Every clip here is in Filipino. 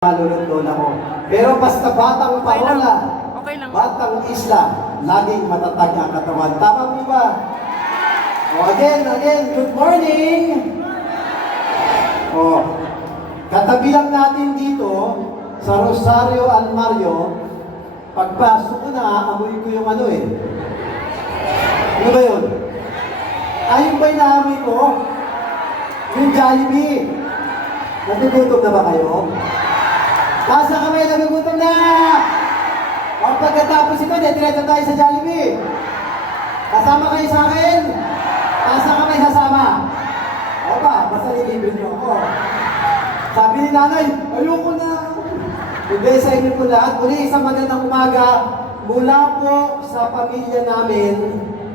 malulod ako. Pero basta batang parola, Okay lang. batang isla, laging matatag ang katawan. Tama po ba? Again, good morning! Katabi lang natin dito, sa Rosario Almario, pagpasok ko na, amoy ko yung ano eh. Ano ba yun? Ayun ba yung naamoy ko? Yung Jollibee. Nagugutom na ba kayo? Taas na kamay, nagugutom na! O pagkatapos ito, diretso tayo sa Jollibee. Kasama kayo sa akin? Taas na kamay, kasama. O ba, basta nilibre nyo ako. Sabi ni nanay, ayoko na. Hindi sa inyo po lahat. Muli, isang magandang umaga. Mula po sa pamilya namin,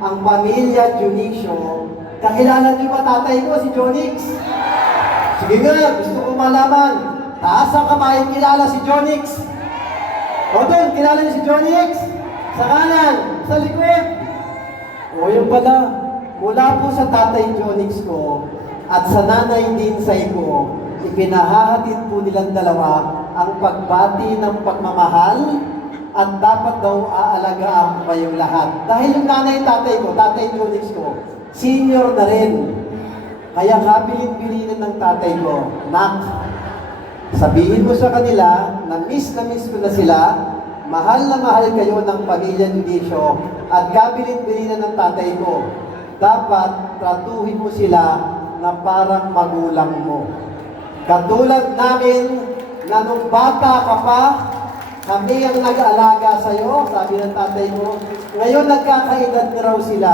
ang pamilya Junicio. Kakilala niyo ba tatay ko, si Jonix? Sige nga, gusto ko malaman. Taas ang kamay, kilala si Jonix. O doon, kilala niyo si Jonix? Sa kanan, sa likod. O yun pala, mula po sa tatay Jonix ko at sa nanay Dinsay ko, ipinahahatid po nilang dalawa ang pagbati ng pagmamahal at dapat daw aalagaan kayong lahat. Dahil yung nanay tatay ko, tatay Jonix ko, senior na rin. Kaya kabilin-bilinan ng tatay ko, Nak, sabihin mo sa kanila na miss ko na sila, mahal na mahal kayo ng pamilya Junicio, at kabilin-bilinan ng tatay ko, dapat tratuhin mo sila na parang magulang mo. Katulad namin na nung bata ka pa, kami ang nag-aalaga sa'yo, sabi ng tatay ko, ngayon nagkakaedad na raw sila,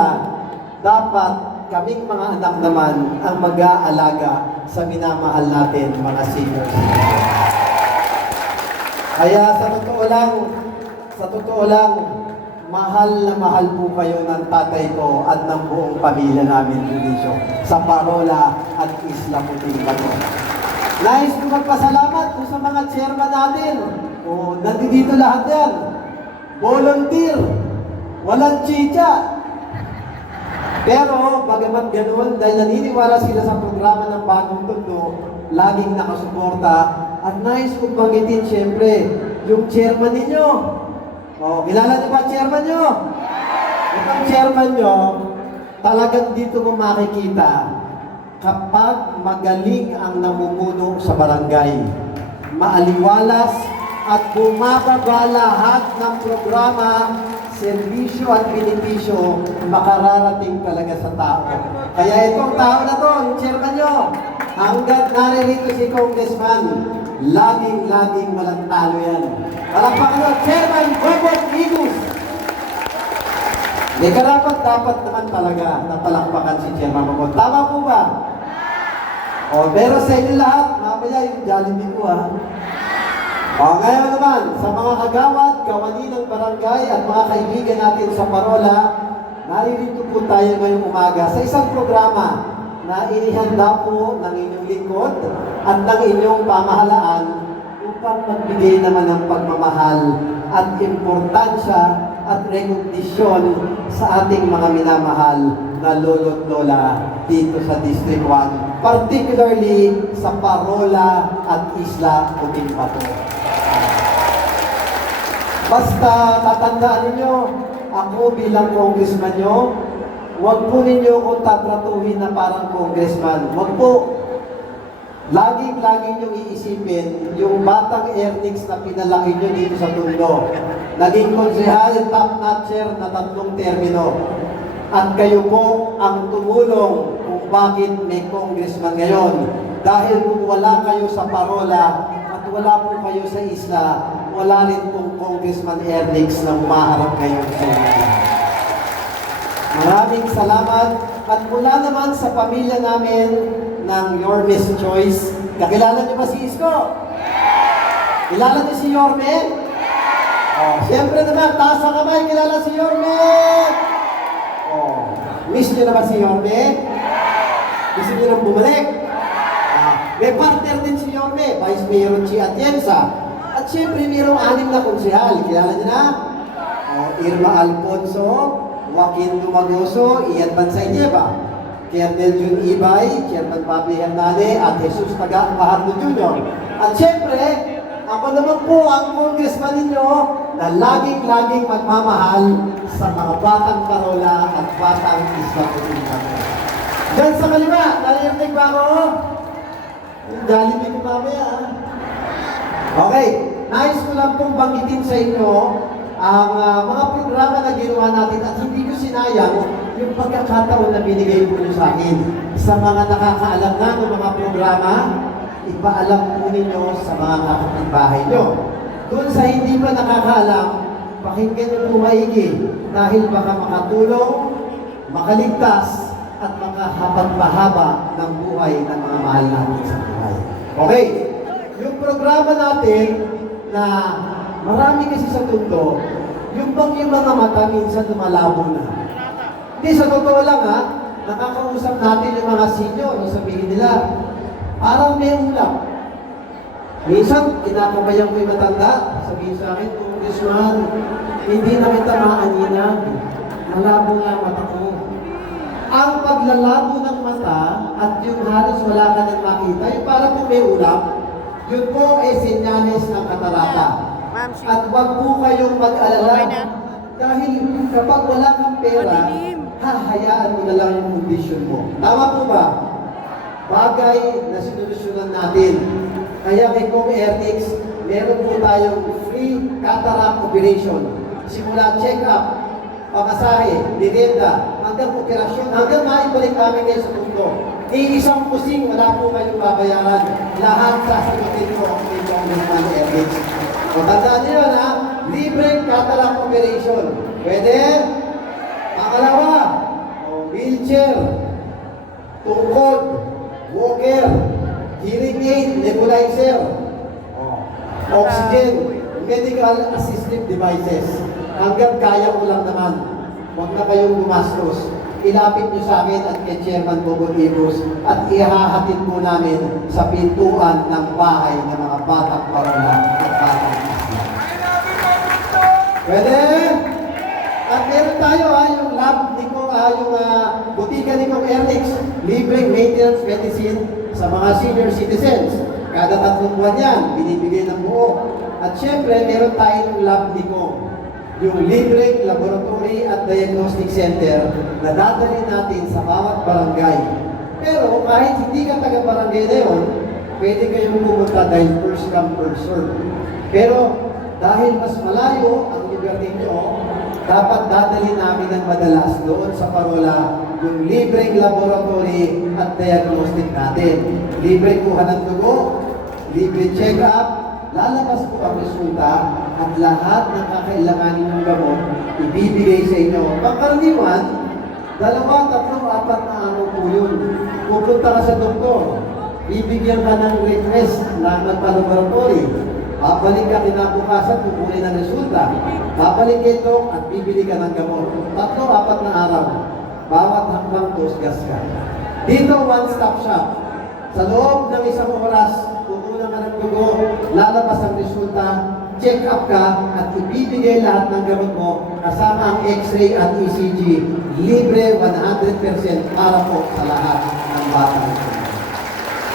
dapat kaming mga anak naman ang mag-aalaga sa minamahal natin, mga seniors. Kaya sa totoo lang, mahal na mahal po kayo ng tatay ko at ng buong pamilya namin, Junicio, sa Parola at Isla Puting Bato. Nais ko magpasalamat po sa mga chairman natin. Nandito lahat yan. Volunteer. Walang chicha. Pero, bagamat ganoon, dahil naniniwala sila sa programa ng Bagong Tondo, laging nakasuporta. At nais kong banggitin, siyempre, yung chairman ninyo. Kilala niyo ba chairman nyo? Itong chairman nyo, talagang dito mo makikita kapag magaling ang namumuno sa barangay, maaliwalas at bumababa lahat ng programa, serbisyo at benepisyo, makararating talaga sa tao. Kaya itong tao na to, yung chairman nyo, hanggat naririto si Congressman, laging walang talo yan. Palakpakan nyo, Chairman Bobot Igus. Hindi dapat naman talaga na palakpakan si Chairman Bobot. Tama po ba? Pero sa inyo lahat, mamaya yung Jollibee ko ngayon naman, sa mga kagawad, kawani ng barangay at mga kaibigan natin sa Parola, naririto po tayo ngayong umaga sa isang programa na inihanda po ng inyong lingkod at ng inyong pamahalaan upang magbigay naman ng pagmamahal at importansya at rekognisyon sa ating mga minamahal na lolo't lola dito sa District 1, particularly sa Parola at Isla Puting Bato. Basta tatandaan ninyo, ako bilang congressman nyo, huwag po ninyo akong tatratuhin na parang congressman. Huwag po. Laging nyo iisipin yung batang Ernix na pinalaki nyo dito sa Tondo. Naging konsehal, top-notcher na 3 termino. At kayo po ang tumulong kung bakit may congressman ngayon. Dahil kung wala kayo sa Parola at wala po kayo sa isla, wala rin pong Congressman Ernix na humaharap ngayon sa inyo. Maraming salamat. At mula naman sa pamilya namin ng Your Miss Choice, kakilala niyo ba si Isko? Kilala niyo si Yorme? Siyempre naman, taas ang kamay, kilala si Yorme! Miss niyo naman si Yorme? Gusto niyo nang bumalik? May partner din si Yorme, Vice Mayor Chi Atienza. At siyempre, mayroong 6 na konsehal. Kilala niyo na? Irma Alfonso, Joaquin Dumagoso, Ian Bansay Nieva, Kernel Jun Ibay, Chairman Pablo Hernane, at Jesus Taga Mahardo Jr. At siyempre, po ang congressman ninyo na laging-laging magmamahal sa mga batang Parola at batang Isla Cotabato. Diyan sa kaliwa, narinig ba ako? Jollibee ko mamaya. Okay, nais ko lang pong banggitin sa inyo ang mga programa na ginawa natin at hindi ko sinayang yung pagkakataon na binigay po nyo sa akin. Sa mga nakakaalam na ng mga programa, ipaalam po ninyo sa mga kapitbahay nyo. Doon sa hindi pa nakakaalam, pakinggan nyo po maigi dahil baka makatulong, makaligtas, at makahapagpahaba ng buhay ng mga mahal natin sa buhay. Okay, yung programa natin na marami kasi sa mundo, yung bang yung mga mata minsan lumalabo na. Hindi, sa totoo lang ha, nakakausap natin yung mga senior, sabihin nila, parang may ulap. Minsan, kinakabayan ko yung matanda, sabihin sa akin, Congressman, hindi na kita maaninag, malabo nga mata ko. Ang paglalabo ng mata at yung halos wala ka nang makita, yung parang kung may ulap, yun po ay senyales ng katarata. At wag po kayong mag-alala dahil kapag wala kang pera, hahayaan mo na lang yung kondisyon mo. Tama po ba? Bagay na sinulusyonan natin. Kaya kay Kong Airtix, meron po tayong free cataract operation. Simula check-up, pamasahe, direnda, hanggang operasyon, hanggang maibalik namin kayo sa mundo. Isang pusing, wala po kayong babayaran. Lahat sasagutin ko kay Congressman Airtix. O tandaan niyo na, libreng cataract operation. Pwede? Pangalawa, wheelchair, tungkod, walker, hearing aid, nebulizer, oxygen, medical assistive devices. Hanggang kaya ko lang naman. Huwag na kayong gumastos. Ilapit niyo sa akin at kay Chairman Bobo Ibus at ihahatid po namin sa pintuan ng bahay ng mga batang Parola at batang Isla. Pwede? At meron tayo yung lab ni ko, yung butika ni Kong Airtix, libreng maintenance medicine sa mga senior citizens. Kada 3 buwan yan, binibigay ng buo. At syempre, meron tayong lab ni Kong, yung libreng laboratory at diagnostic center na dadalhin natin sa bawat barangay. Pero kahit hindi ka taga-barangay na yun, pwede kayong pumunta dahil first come, first serve. Pero dahil mas malayo ang lugar ninyo, dapat dadalhin namin ng madalas doon sa Parola yung libreng laboratory at diagnostic natin. Libreng kuha ng dugo, libreng check-up, lalabas po ang resulta at lahat ng kakailanganin ng gamot ibibigay sa inyo. Pagkaraniwan, 2, 3, 4 na araw po yun. Pupunta ka sa doktor, bibigyan ka ng request na magpa-laboratory. Babalik ka kinabukasan, kukunin ang resulta. Babalik kay Dok at bibili ka ng gamot. 3, 4 na araw. Bawat hakbang gas ka. Dito, one-stop shop. Sa loob ng 1 oras, kukunan ka ng dugo, lalabas ang resulta, check up ka, at ibibigay lahat ng gamot mo, kasama ang X-ray at ECG, libre 100% para po sa lahat ng batang.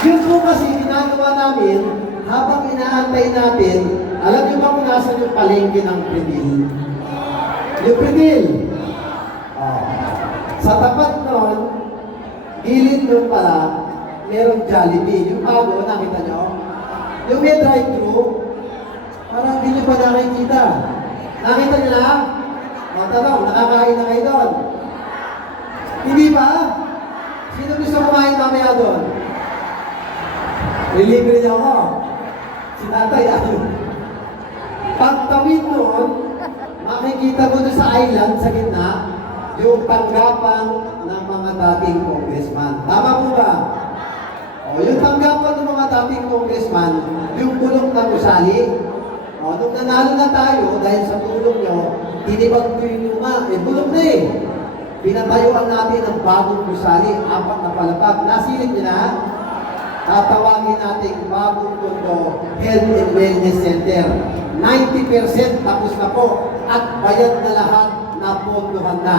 Yun po kasi ginagawa namin, habang inaantay natin, alam niyo ba kung nasan yung palengke ng Predil? Yung Predil. Sa tapat nun, gilid nun pala, merong Jollibee. Yung bago, nakita nyo? Yung may drive-thru, parang hindi nyo pa nakikita. Nakita nyo na? Tanong, nakakain na kayo doon? Hindi ba? Sino gusto kumain mamaya doon? Relibre niyo ako. Si tatay, ayun. Pagtawid noon, makikita mo doon sa island, sa gitna, yung tanggapan ng mga dating congressman. Tama po ba? O, yung tanggapan ng mga dating congressman, yung bulok na gusali. O, nung nanalo na tayo, dahil sa tulong nyo, tinibag ko yung luma. Bulok na eh. Pinatayuan natin ang bagong gusali, 4 na palapag. Nasilip niyo na? Tatawagin natin bagong tondo, Health and Wellness Center. 90% tapos na po at bayad na lahat na pondohan na.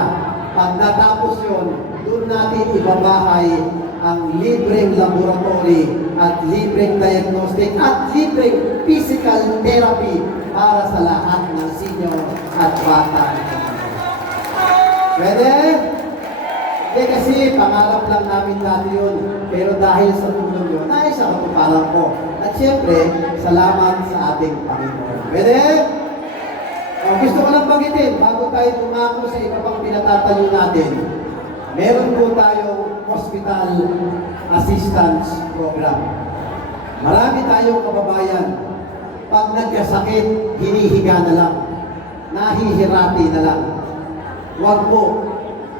Pag natapos yun, doon natin ibabahay ang libreng laboratory at libreng diagnostic at libreng physical therapy para sa lahat ng senior at bata. Pwede? Hindi kasi pangarap lang namin dati yun. Pero dahil sa tulong yun, ay sa katuparan ko. At syempre, salamat sa ating Panginoon. Pwede? Gusto ko lang banggitin, bago tayo tumako sa iba pang pinatatayo natin, meron po tayong hospital assistance program. Marami tayong kababayan, pag nagkasakit, hinihiga na lang, nahihirati na lang. Huwag po.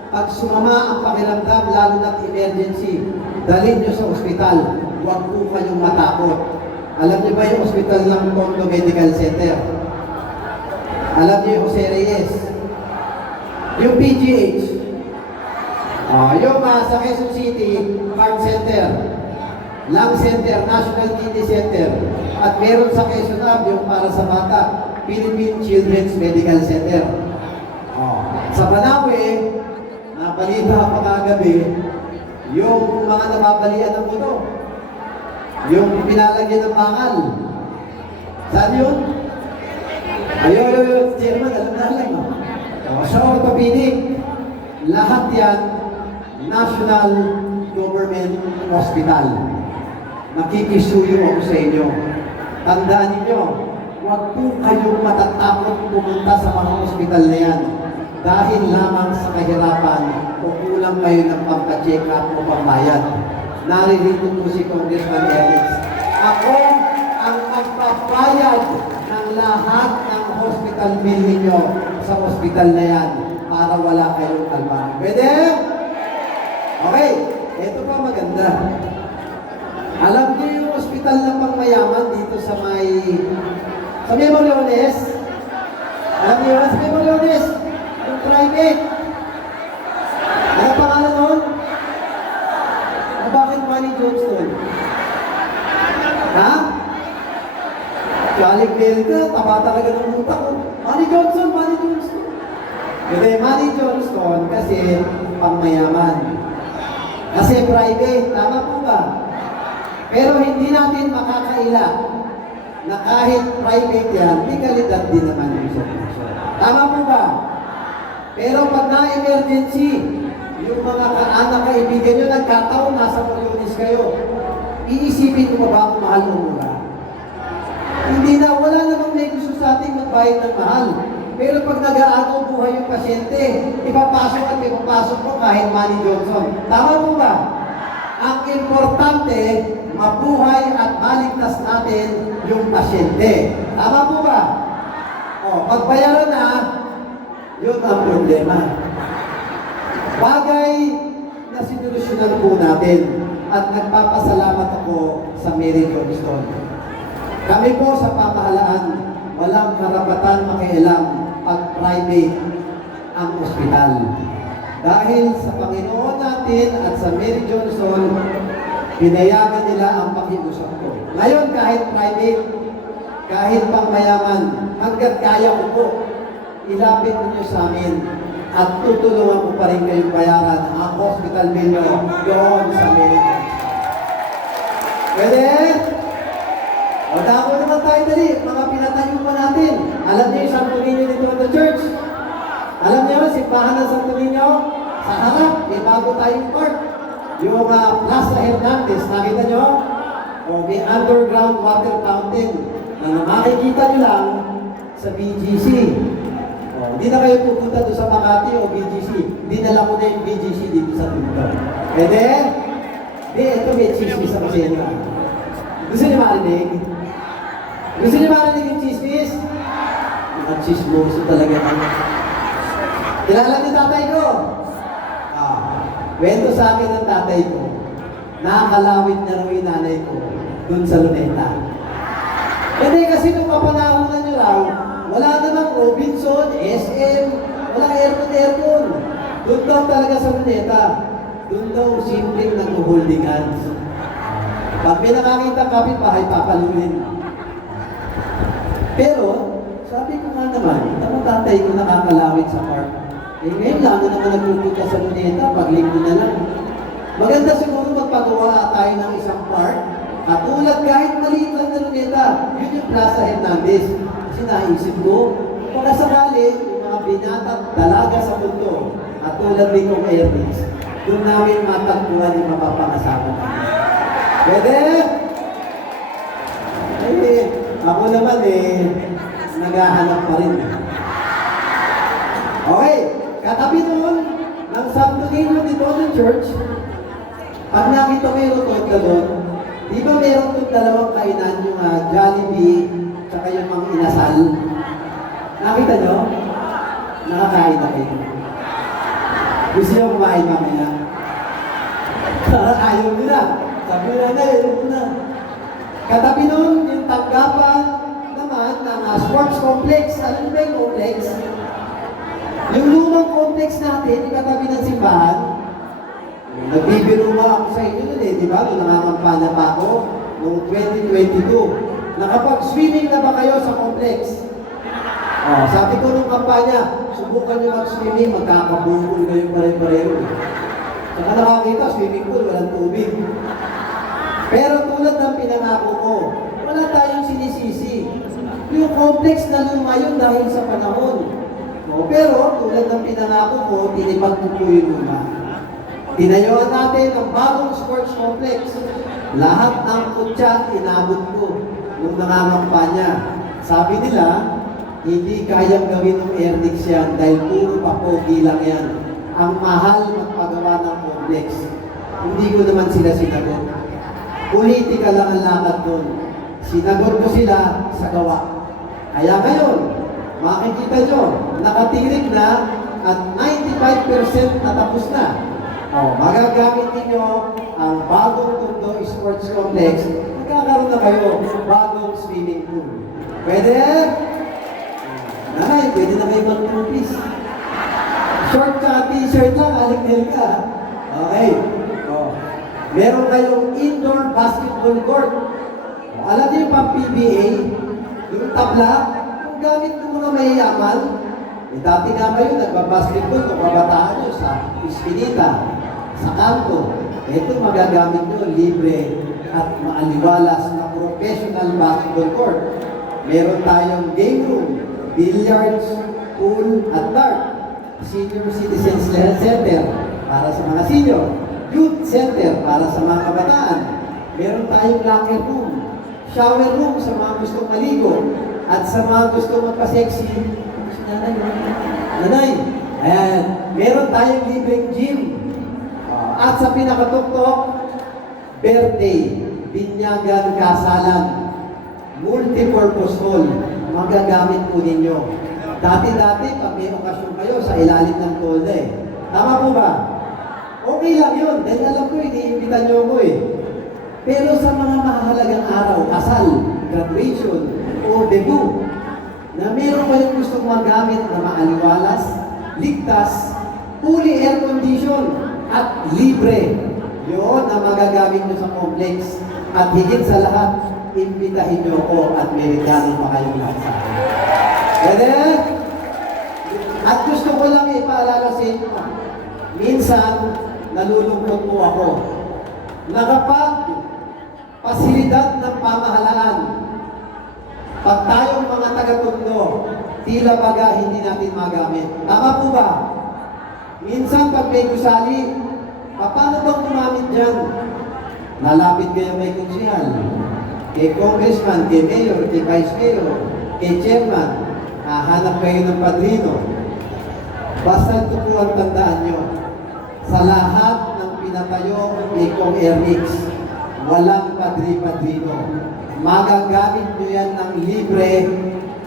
Pag sumama ang pakiramdam, lalo na't emergency, dalhin nyo sa ospital. Huwag po kayong matakot. Alam niyo ba yung ospital ng Tondo Medical Center? Alam niyo yung Jose Reyes? Yung PGH? Yung sa Quezon City, Heart Center, Lung Center, National Kidney Center, at meron sa Quezon Ab, yung para sa bata, Philippine Children's Medical Center. Sa Banawe, nabalita pa kagabi, yung mga nababalian ng buto, yung pinalagyan ng bakal. Saan yun? Ayun, chairman, alam na lang. Sa orthopedic, lahat yan, National Government Hospital. Nakikisuyo ako sa inyo. Tandaan ninyo, huwag po kayong matatakot pumunta sa mga hospital na yan dahil lamang sa kahirapan o kulang kayo ng pampa-check up o pambayad. Naririto po si Congressman Elix. Ako ang magpabayad ng lahat ng hospital bill ninyo sa hospital na yan para wala kayong kalman. Pwede? Okay, ito pa maganda. Alam niyo yung hospital ng pangmayaman dito sa Memoriones? Alam niyo sa Memoriones? Yung private. Ano pangalan nun? Bakit Manny Johnston? Ha? Galing Belga, taba talaga ng utak ko. Manny Johnston, Manny Johnston. Hindi, Manny Johnston kasi pangmayaman. Kasi private, tama po ba? Pero hindi natin makakaila na kahit private yan, may kalidad din naman yung service. Tama po ba? Pero pag na-emergency, yung mga kaanak kaibigan nyo, nagkataon, nasa Moriones kayo, iisipin mo ba kung mahal o mura? Hindi na, wala namang may gusto sa ating magbayad ng mahal. Pero pag nag-aagaw buhay yung pasyente, ipapasok at ipapasok mo kahit Manny Johnson. Tama po ba? Ang importante, mabuhay at maligtas natin yung pasyente. Tama po ba? Pagbayaran na, yun ang problema. Bagay na sinulusyonan po natin at nagpapasalamat ako sa Mary Johnston. Kami po sa pamahalaan, walang karapatan makialam pag private ang ospital. Dahil sa Panginoon natin at sa Mary Johnston, pinayagan nila ang pakiusap ko. Ngayon, kahit private, kahit pangmayaman, hanggat kaya ko po, ilapit ninyo sa amin at tutulungan ko pa rin kayong bayaran ang hospital bill nyo doon sa Mary Johnston. Pwede? O dako naman tayo dali, mga pinatayo pa natin. Alam niyo yung Santo Niño dito sa church? Alam niyo, simbahan ng Santo Niño? Sa harap, may bago tayong park. Yung Plaza Hernandez, nakita niyo? O may underground water fountain na makikita niyo lang sa BGC. Hindi na kayo pupunta doon sa Makati o BGC. Dinala ko na yung BGC dito sa Tondo. Pwede? Hindi, ito may chismis sa pasyenta. Gusto niyo marinig? Gusto niyo marinig yung chismis? Ang chismoso talaga kayo. Kilala niyo tatay ko? Kwento sa akin ng tatay ko. Nakakalawit na raw yung nanay ko doon sa Luneta. Hindi kasi nung kapanahonan niyo raw, wala namang Robinson, SM, wala aircon. Doon daw talaga sa Luneta. Doon daw simpleng nag-holding hands. Pag may nakakita kapitbahay, papaluin. Pero, sabi ko nga naman, tama tatay ko nakakalawit sa park. Ngayon lang na naman nagpupunta sa Luneta, pag linggo na lang. Maganda siguro magpagawa tayo ng isang park, katulad kahit maliit lang na luneta, yun yung Plaza Hernandez. Kasi naisip ko, baka sakali, yung mga binatang dalaga sa mundo, katulad ni Kong Ernest, doon namin matagpuan yung mapapangasawa namin. Pwede? Eh, ako naman naghahanap pa rin. Okay, katabi noon, ng Santo Niño de Todo Church, pag nakita ko yung rotonda doon, di ba meron doon dalawang kainan, yung Jollibee, tsaka yung mga inasal? Nakita nyo? Nakakain na kayo. Gusto nyo kumain mamaya? Ayaw nyo na. Sabi na ayaw na. Katabi noon, yung tanggapan naman ng sports complex. Alam ba yung complex? Yung lumang complex natin, katabi ng simbahan, nagbibiro nga ako sa inyo nun di ba? Nung nangangampanya pa ako, noong 2022. Nakapag-swimming na ba kayo sa complex? Sabi ko nung kampanya, subukan nyo mag-swimming, magkakabungkol kayo pare-pareho. Saka nakakita, swimming pool, walang tubig. Pero tulad ng pinangako ko, wala tayong sinisisi. Yung complex na luma yun dahil sa panahon. Pero tulad ng pinangako ko, tinipag ko po yung luma. Tinayuan natin ang bagong sports complex. Lahat ng kutsa, inabot ko nung nangangampanya. Sabi nila, hindi kayang gawin ng Ernix yan dahil puro papogi lang yan. Ang mahal magpagawa ng complex. Hindi ko naman sila sinagot. Politika lang ang lakad doon. Sinagot ko sila sa gawa. Kaya ngayon, makikita nyo, nakatirik na at 95% natapos na. Magagamit ninyo ang bagong Tondo Sports Complex. Magkakaroon na kayo bagong swimming pool. Pwede? Nanay, pwede na kayo mag-compete. Short ka, t-shirt lang, aling ka. Okay. Meron kayong indoor basketball court. Alam niyo yung pang-PBA, yung tabla, kung gamit ng mga mayayaman, dati nga kayo, nagbabasketball kung kabataan nyo sa Espinita, sa kanto. Ito magagamit nyo libre at maaliwalas na professional basketball court. Meron tayong game room, billiards, pool, at dart. Senior Citizens Center para sa mga senior. Youth Center para sa mga kabataan. Meron tayong locker room, shower room sa mga gustong maligo, at sa mga gustong magpa-sexy. Nanay, ayan, meron tayong libreng gym. At sa pinakatuktok, birthday, binyagan, kasalan, multi-purpose hall, magagamit po ninyo. Dati-dati, pag may okasyon kayo, sa ilalim ng tolda Tama po ba? Okay lang yun, dahil alam ko, iniimbitan nyo ko Pero sa mga mahalagang araw, kasal, graduation, o debut, na meron kayong gustong magamit na maaliwalas, ligtas, fully air condition, at libre. Yun ang magagamit nyo sa complex. At higit sa lahat, imbitahin nyo ko at may regalo pa kayong lahat sa akin. Pwede? At gusto ko lang ipaalala sa inyo, minsan, nalulungkot po ako na kapag pasilidad ng pamahalaan, pag tayong mga taga-Tondo, tila baga hindi natin magamit. Tama po ba? Minsan pag may gusali, paano bang gumamit dyan? Nalapit kayo kay konsihal, kay congressman, kay mayor, kay vice mayor, kay chairman, hahanap kayo ng padrino. Basta ito po ang tandaan nyo. Sa lahat ng pinatayo ni Kong Ernix, walang padri-padrino. Magagamit nyo yan ng libre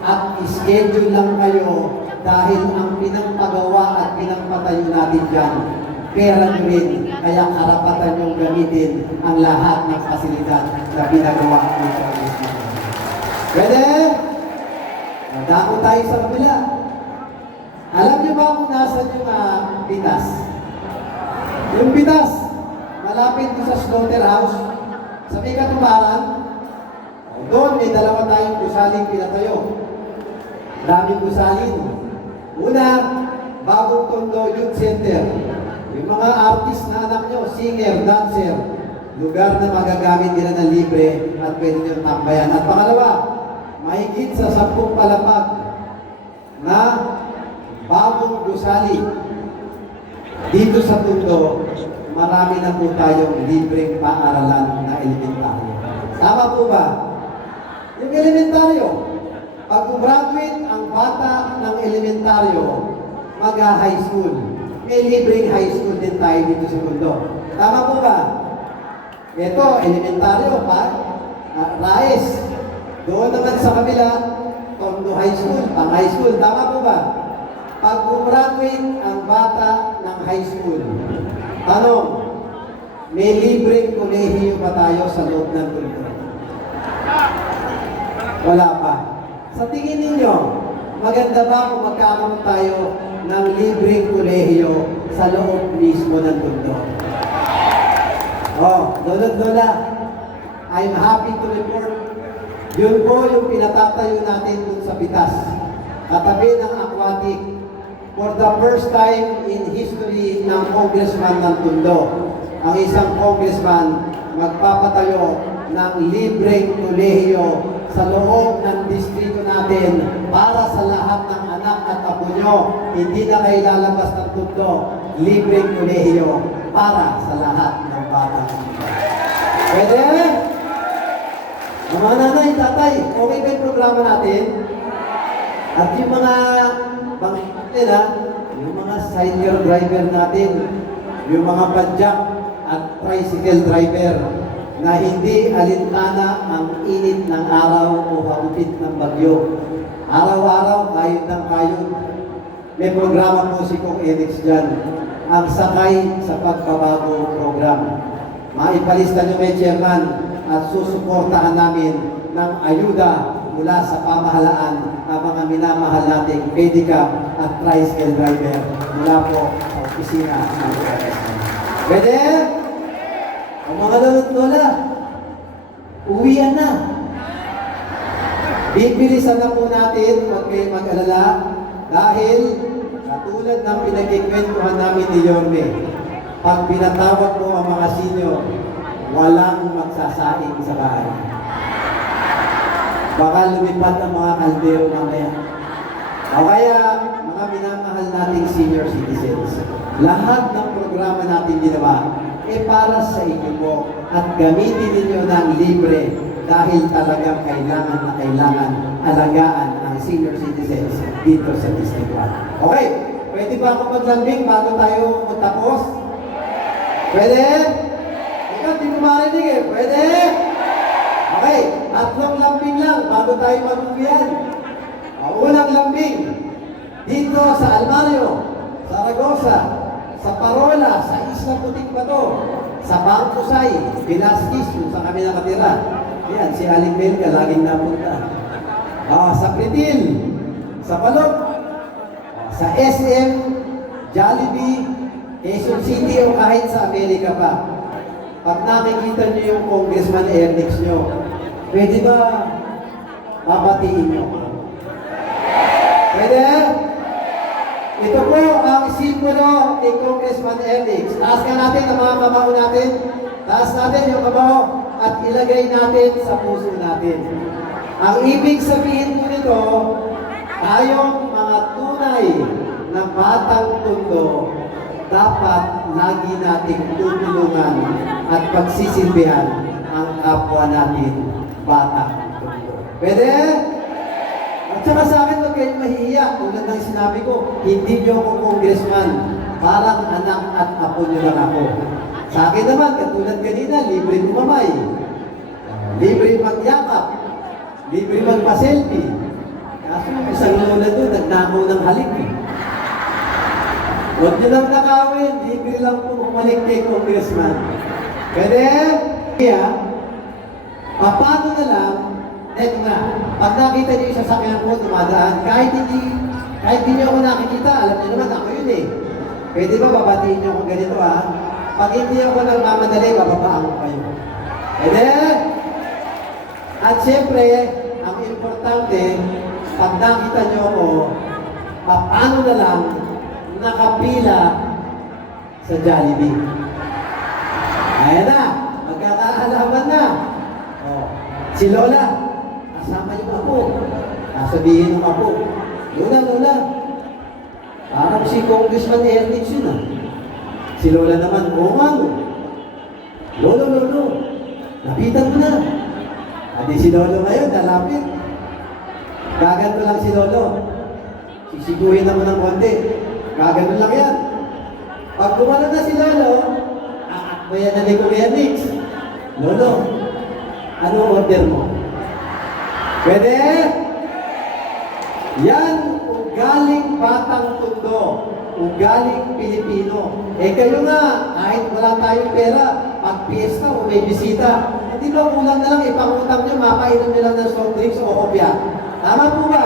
at schedule lang kayo dahil ang pinangpagawa at pinangpatayo natin dyan, pera nyo rin, kaya karapatan nyo gamitin ang lahat ng pasilidad na pinagawa nyo sa Ernix. Pwede? Nadako tayo sa kabila. Alam niyo ba kung nasan yung pitas? Yung pitas, malapit sa slaughterhouse, sa may katuparan, doon may dalawa tayong gusaling pinatayo. Daming gusalin. Una, bagong Tondo Youth Center. Yung mga artist na anak nyo, singer, dancer, lugar na magagamit nila ng libre at pwede nyo tambayan. At pangalawa, mahigit sa 10 palapag na bagong gusali. Dito sa Tondo, marami na po tayong libreng paaralan na elementaryo. Tama po ba? Yung elementaryo, pag graduate ang bata ng elementaryo, mag-high school. May libreng high school din tayo dito sa Tondo. Tama po ba? Ito, elementaryo pa, RAES. Doon naman sa kabila, Tondo High School, pang high school. Tama po ba? Pag graduate ang bata ng high school, tanong, may libreng kolehiyo ba tayo sa loob ng Tondo? Wala pa. Sa tingin ninyo, maganda ba kung magkakaroon tayo ng libreng kolehiyo sa loob mismo ng Tondo? Oh, Lola, I'm happy to report. Yun po yung pinatatayo natin dun sa Pitas. Katabi ng aquatic. For the first time in history ng congressman ng Tondo, ang isang congressman magpapatayo ng libreng kolehiyo sa loob ng distrito natin para sa lahat ng anak at apo nyo. Hindi na kayo lalabas ng Tondo. Libreng kolehiyo para sa lahat ng bata. Pwede? Mga nanay, tatay, okay ba yung programa natin? At yung mga pangit yung mga senior driver natin, yung mga padjak at tricycle driver na hindi alintana ang init ng araw o hagupit ng bagyo. Araw-araw, kayod ng kayod. May programa po si Kong Enix dyan, ang Sakay sa Pagbabago program. Maipalista nyo may chairman at susuportahan namin ng ayuda mula sa pamahalaan ng mga minamahal nating pedicab at tricycle driver mula po sa opisina ng PSM. Pwede? Ang mga lola, uwian na. Bibilisan na po natin, huwag kayong mag-alala, dahil katulad ng pinagkikwentuhan namin ni Yorme, pag pinatawag mo ang mga senior, walang magsasaing sa bahay. Baka lumipad ang mga kaldero mamaya. O kaya, mga minamahal nating senior citizens, lahat ng programa natin ginawa, para sa inyo po at gamitin ninyo ng libre dahil talagang kailangan na kailangan alagaan ang senior citizens dito sa District 1. Okay, pwede ba ako maglambing bago tayo magtapos? Pwede? Ikaw, di mo marinig eh. Pwede? Okay, 3 lambing lang bago tayo mag-uwian. Unang lambing, dito sa Almario, Zaragoza, sa Parola, sa Isla Putik Bato, sa Bangkusay, Velasquez, kung saan kami nakatira. Yan, si Aling Belga, laging napunta. Sa Pritil, sa Balok, sa SM, Jollibee, Quezon City o kahit sa Amerika pa. Pag nakikita niyo yung Congressman Ernix nyo, pwede ba babatiin nyo? Pwede? Ito po ang simbolo ni Congressman Ernix. Taas ka natin ang mga kamao natin. Taas natin yung kamao at ilagay natin sa puso natin. Ang ibig sabihin po nito, tayong mga tunay na batang Tondo, dapat lagi nating tutulungan at pagsisilbihan ang kapwa natin batang Tondo. Pwede? At saka sa akin, huwag kayong mahihiya. Tulad ng sinabi ko, hindi nyo ako congressman. Parang anak at apo nyo lang ako. Sa akin naman, katulad kanina, libre kumamay. Libre magyakap. Libre magpa-selfie. Kaso yung isang lola doon, nagnakaw ng halik eh. Huwag nyo lang nakawin. Libre lang po kumalik kay congressman. Pwede? Kaya, paano na lang, eto na, pag nakita niyo yung sasakyan ko, dumadaan, kahit hindi niyo ako nakikita, alam niyo naman, ako yun eh. Pwede ba babatiin niyo ako ganito ha? Pag hindi ako nagmamadali, bababaan ko kayo. Pwede? At siyempre, ang importante, pag nakita niyo ako, paano na lang nakapila sa Jollibee. Ayan na, Si Lola, kasama yung apo. Sasabihin ng apo, Lola, Lola, parang si Congressman Ernix yun ah. Si Lola naman, oo nga no. Lolo, Lolo, napitan mo na. At si Lolo ngayon, nalapit. Gaganto lang si Lolo. Sisiguhin ako ng konti. Gaganon lang yan. Pag kumano na si Lolo, aakbayan na ni Kuya Nix. Lolo, ano order mo? Pwede? Yan, ugaling batang tundo. Ugaling Pilipino. Kayo nga, kahit wala tayong pera, pag piyesta o may bisita, hindi ba kulang na lang ipangutang nyo, mapainom nyo lang ng soft drinks o kopya? Tama po ba?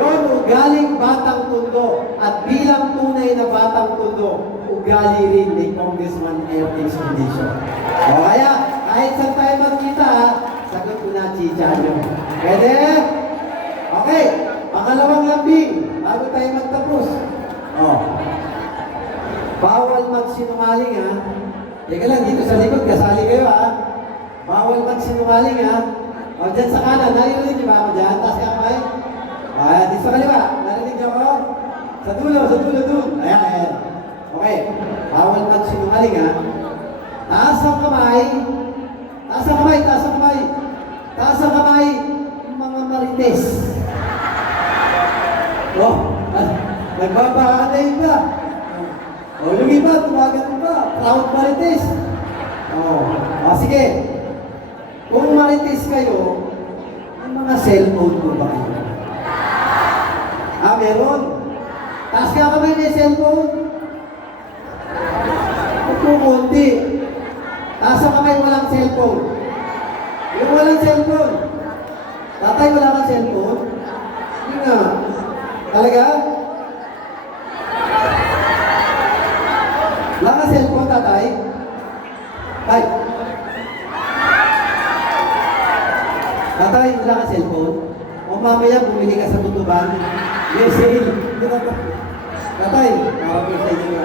Yun, ugaling batang tundo. At bilang tunay na batang tundo, ugali rin ni Congressman Ernix Condition. O kaya, kahit saan tayo magkita, sagot ko na chicha nyo. Pwede? Okay, pangalawang lambing, bago tayo magtapos. Bawal magsinungaling ha. Teka lang, dito sa likod, kasali kayo ha. Bawal magsinungaling ha. Dyan sa kanan, narinig niyo ba ako dyan? Taas ka kamay. Dito sa kaliwa, narinig niyo ako? Sa dulo dun. Ayan, ayan. Okay, bawal magsinungaling ha. Taas ang kamay. Taas ang kamay, taas ang kamay. Taas ang kamay, mga marites. Nagbabaka na yung iba. Yung iba, tumagan pa. Proud marites. Sige. Kung marites kayo, may mga cellphone po ba kayo? Meron. Taas ka kamay may cellphone? Kukunti. Taas ka kamay walang cellphone. Yung walang cellphone. Tatay, wala kang cellphone? Hindi nga. Talaga? Wala kang cellphone, tatay? Tay. Tatay, wala kang cellphone? O mamaya bumili ka sa butuban? Yes, sale. Tatay, marami sa inyo na.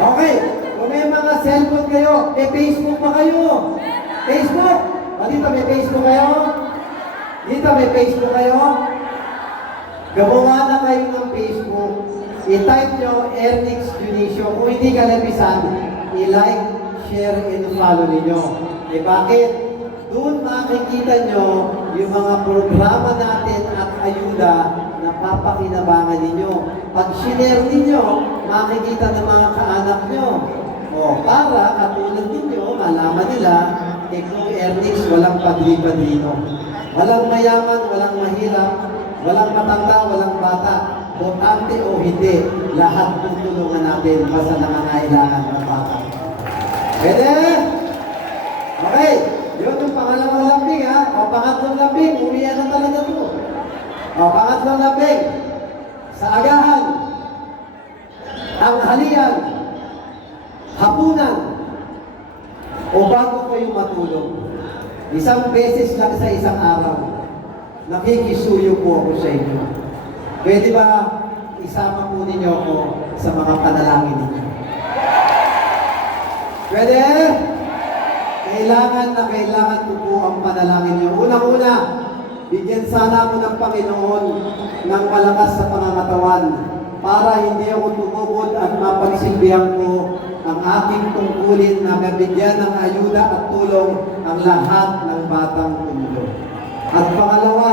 Okay. Kung may mga cellphone kayo, may Facebook pa kayo. Facebook? Dito may Facebook kayo? Dito may Facebook kayo? Gumawa na kayo ng Facebook. I-type nyo Ernix Junicio. Kung hindi ka lapisan, i-like, share, and follow ninyo. Bakit? Doon makikita nyo yung mga programa natin at ayuda na papakinabangan ninyo. Pag share ninyo, makikita ng mga kaanak nyo. Para katulad ninyo, malaman nila, kung Ernix, walang padri-padrino. Walang mayaman, walang mahirap, walang matanda, walang bata. Botante o hindi, lahat tutulungan natin basta nangangailangan ng bata. Pwede? Okay, yun yung pangalawang lambing ha. Pangatlong lambing, umiyan na talaga ito. Pangatlong lambing, sa agahan, tanghalian, hapunan, o bago kayo matulog. Isang beses lang sa isang araw, nakikisuyo po ako sa inyo. Pwede ba isama po ninyo ako sa mga panalangin ninyo? Pwede? Kailangan ko po ang panalangin niyo. Unang-una, bigyan sana ako ng Panginoon ng malakas sa pangangatawan para hindi ako tumubod at mapagsilbihan ko ang aking tungkulin na mabigyan ng ayuda at tulong ang lahat ng batang mundo. At pangalawa,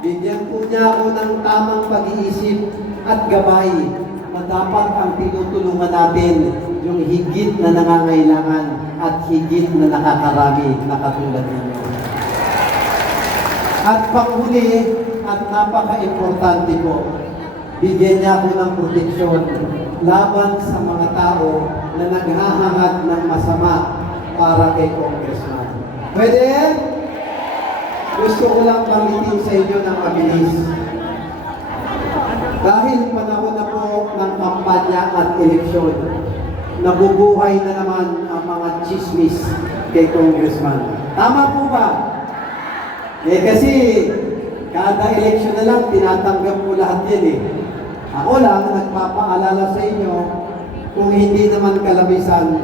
bigyan po niya ako ng tamang pag-iisip at gabay na dapat ang tinutulungan natin yung higit na nangangailangan at higit na nakakarami na katulad ninyo. At panghuli at napaka-importante po, bigyan niya ako ng proteksyon laban sa mga tao na naghahangad ng masama para kay Congressman. Pwede? Gusto ko lang banggitin sa inyo ng mabilis. Dahil panahon na po ng kampanya at eleksyon, nabubuhay na naman ang mga chismis kay Congressman. Tama po ba? Kasi kada eleksyon na lang, tinatanggap ko lahat yan Ako lang, nagpapaalala sa inyo, kung hindi naman kalabisan,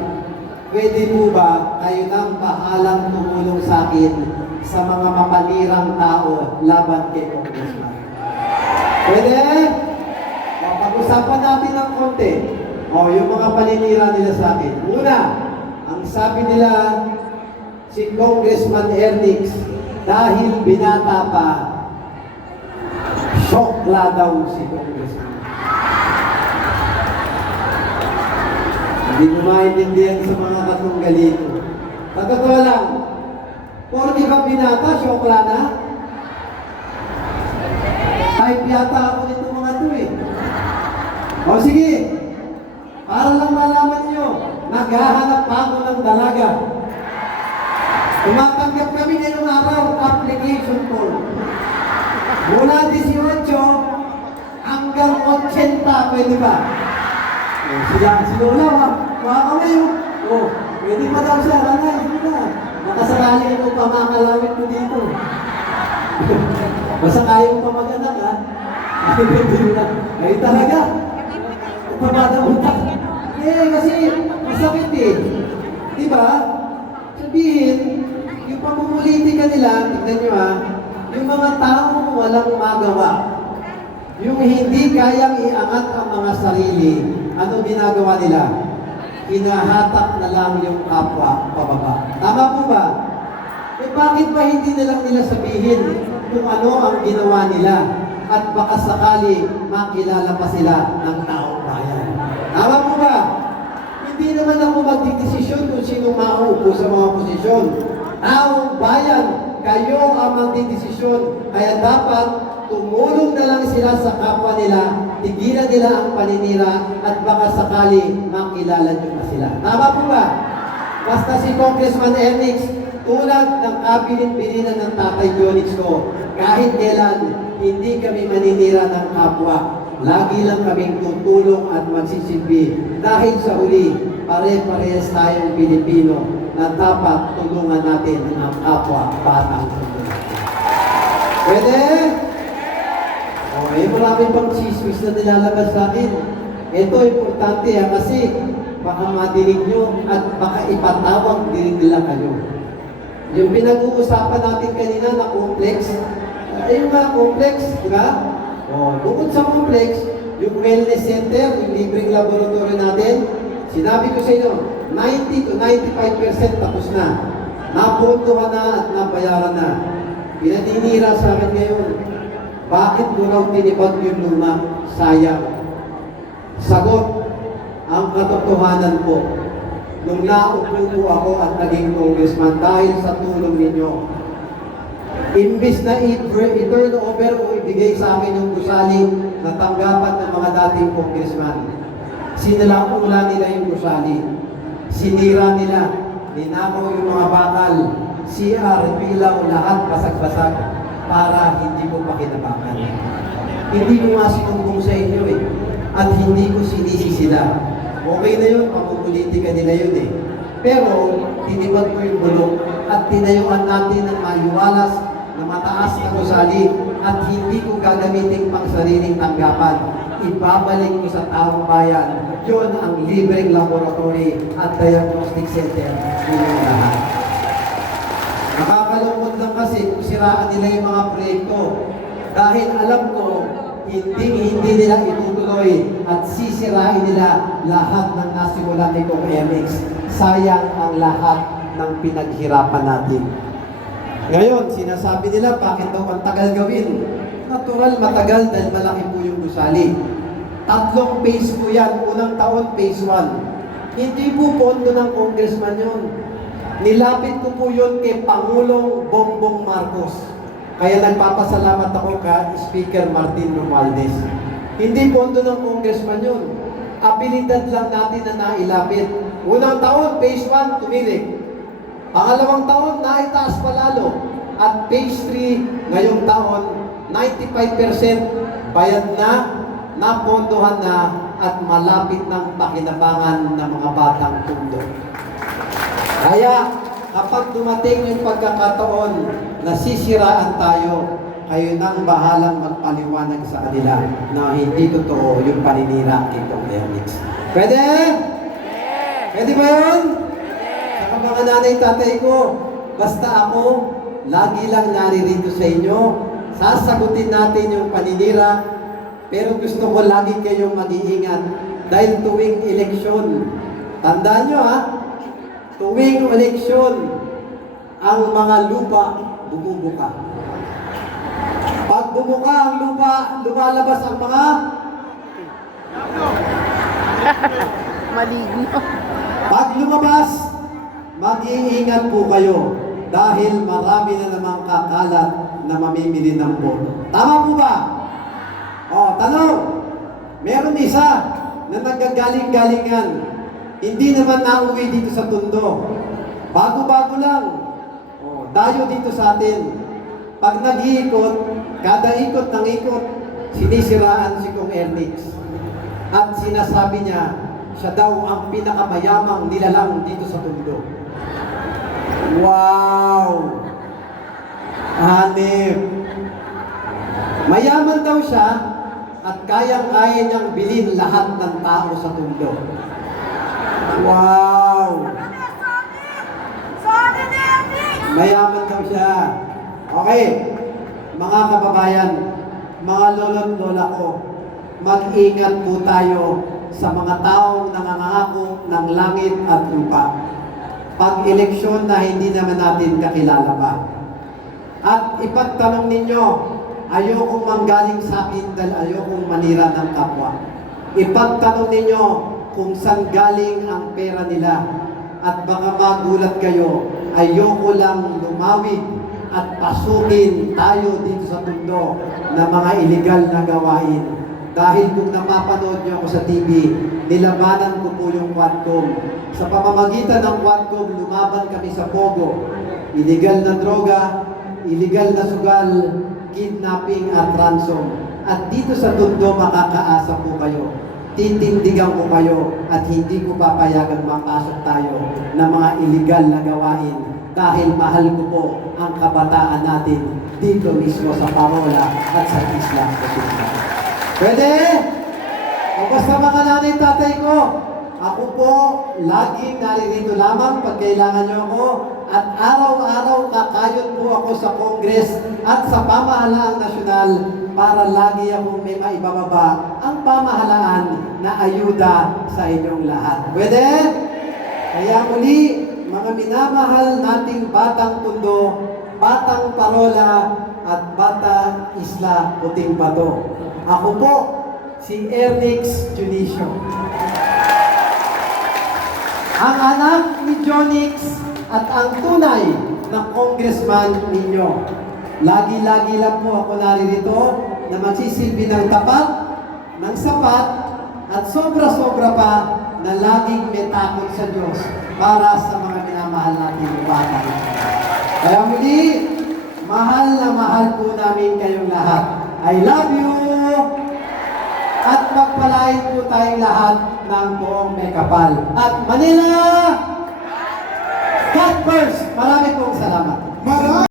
pwede po ba kayo nang bahalang tumulong sa akin sa mga mapanirang tao laban kay Congressman? Pwede? O, pag-usapan natin ng konti. O, yung mga paninira nila sa akin. Una, ang sabi nila, si Congressman Ernix, dahil binata pa, syokla daw si Congressman. Hindi ko maintindihan sa mga katunggalito. Pagkatawa lang, porke ba binata, syokla na? Type yata ako nito mga to eh. O sige, para lang malaman nyo, naghahanap pa ako ng dalaga. Tumatanggap kami ngayong araw, application form. Mula 18 hanggang 80, pwede ba? Si Lola, mga kami yung, pwede pa daw siya, sige na. Nakasakali mo pa makakalawit mo dito. Basta kaya mo pa mag-anak, ha? Ay talaga. Pabadamutak. Kasi masakit eh. Diba? Sabihin, yung pamumulitika nila, tignan nyo ha, yung mga taong walang magawa, yung hindi kayang iangat ang mga sarili, ano ginagawa nila? Hinahatak na lang yung kapwa pababa. Tama po ba? Bakit ba hindi na lang nila sabihin kung ano ang ginawa nila at baka sakali makilala pa sila ng taong bayan? Tama po ba? Hindi naman ako magdidesisyon kung sino mauupo sa mga posisyon. Taong bayan, kayo ang magdidesisyon. Kaya dapat tumulong na lang sila sa kapwa nila, tigilan nila ang paninira at baka sakali makilala nyo pa sila. Tama po ba? Basta si Congressman Ernix, tulad ng kabilin-bilinan ng Tatay Jonix ko, kahit kailan hindi kami maninira ng kapwa. Lagi lang kaming tutulong at magsisilbi dahil sa huli, pare-parehas tayong Pilipino na dapat tulungan natin ang kapwa batang mundo. Pwede? Okay, marami pang chismis na nilalabas sa akin. Ito, importante kasi baka madinig nyo at baka ipatawag din nila kayo. Yung pinag-uusapan natin kanina na complex, yung mga complex, di ba? Bukod sa complex, yung wellness center, yung libreng laboratory natin, sinabi ko sa inyo, 90 to 95% tapos na. Napuntuhan na at nabayaran na. Pinaninira sa akin ngayon, bakit mo raw tinipag yung luma? Sayang. Sagot, ang katotohanan po, nung naupo po ako at naging congressman dahil sa tulong ninyo, imbis na i-turn over o ibigay sa akin yung gusali na tanggapan ng mga dating congressman, sinalaula nila yung gusali, sinira nila, ninakaw yung mga bakal, CR, pilaw, lahat basag-basag para hindi ko pakinabangan. Hindi ko nga sinumbong sa inyo eh, at hindi ko sinisi sila. Okay na yun, pamumulitika nila yun eh. Pero, tinibag ko yung bulok at tinayuan natin ng maliwalas na mataas na gusali at hindi ko gagamitin pang sariling tanggapan. Ibabalik ko sa taong bayan. Yun ang libreng laboratory at diagnostic center nilang lahat. Nakakalungkot lang kasi kung siraan nila yung mga proyekto. Dahil alam ko, hindi nila itutuloy at sisirain nila lahat ng nasimulan ni Kong MX. Sayang ang lahat ng pinaghirapan natin. Ngayon, sinasabi nila, bakit daw ang tagal gawin? Natural, matagal dahil malaki po yung gusali. 3 phase po yan. Unang taon, phase 1. Hindi po pondo ng congressman yun. Nilapit ko po yun kay Pangulong Bongbong Marcos. Kaya nagpapasalamat ako kay Speaker Martin Romualdez. Hindi pondo ng congressman yun. Abilidad lang natin na nailapit. Unang taon, phase 1, tumilik. Pangalawang taon, naitaas pa lalo. At phase 3, ngayong taon, 95% bayad na, napondohan na, at malapit ng pakinabangan ng mga batang tundo. Kaya, kapag dumating yung pagkakataon na sisiraan tayo, kayo nang bahalang magpaliwanag sa kanila na hindi totoo yung paninira itong Ernix. Pwede? Pwede ba yun? mga nanay, tatay ko, basta ako, lagi lang naririto sa inyo. Sasagutin natin yung paninira, pero gusto ko lagi kayong mag-iingat dahil tuwing eleksyon, tandaan nyo ha, tuwing eleksyon, ang mga lupa bumubuka. Pag bumuka ang lupa, lumalabas ang mga Maligno. pag lumabas, mag-iingat po kayo dahil marami na namang kakalat na mamimili ng boto. Tama po ba? O, tanong. Meron isa na naggagaling-galingan. Hindi naman nauwi dito sa Tondo. Bago-bago lang. O, dayo dito sa atin. Pag nag-iikot, kada ikot ng ikot, sinisiraan si Kong Ernix. At sinasabi niya, siya daw ang pinakamayamang nilalang dito sa Tondo. Wow! Hanip! Mayaman daw siya at kayang-kaya niyang bilhin lahat ng tao sa Tondo. Wow! Mayaman daw siya. Okay, mga kababayan, mga lolo't lola ko, mag-ingat po tayo sa mga taong nangangako ng langit at lupa. Pag eleksyon na hindi naman natin kakilala pa. At ipagtanong ninyo, ayokong manggaling sa akin dahil ayokong manira ng kapwa. Ipagtanong ninyo kung saan galing ang pera nila. At baka magulat kayo, ayoko lang lumawig at pasukin tayo dito sa Tondo na mga illegal na gawain. Dahil kung napapanood niyo ako sa TV, nilabanan ko po yung Quadcom. Sa pamamagitan ng Quadcom, lumaban kami sa Pogo. Illegal na droga, illegal na sugal, kidnapping at ransom. At dito sa Tondo, makakaasa po kayo. Titindigan ko kayo at hindi ko papayagan mapasok tayo ng mga illegal na gawain dahil mahal ko po ang kabataan natin dito mismo sa Parola at sa Isla Positiva. Pwede? O basta mga nanay tatay ko, ako po laging naririto lamang pag kailangan niyo ako at araw-araw kakayod po ako sa Congress at sa pamahalaang nasyonal para lagi akong may maibababa ang pamahalaan na ayuda sa inyong lahat. Pwede? Kaya muli, mga minamahal nating batang Tondo, batang Parola at bata Isla Puting Bato. Ako po, si Ernix Junicio. Ang anak ni Jonix at ang tunay na congressman ninyo. Lagi-lagi lang po ako naririto na magsisilbi ng tapat, ng sapat, at sobra-sobra pa na laging may takot sa Diyos para sa mga minamahal natin bata. Kaya muli, mahal na mahal po namin kayong lahat. I love you! At magpalain po tayong lahat ng buong may kapal. At Manila! God first! Marami pong salamat.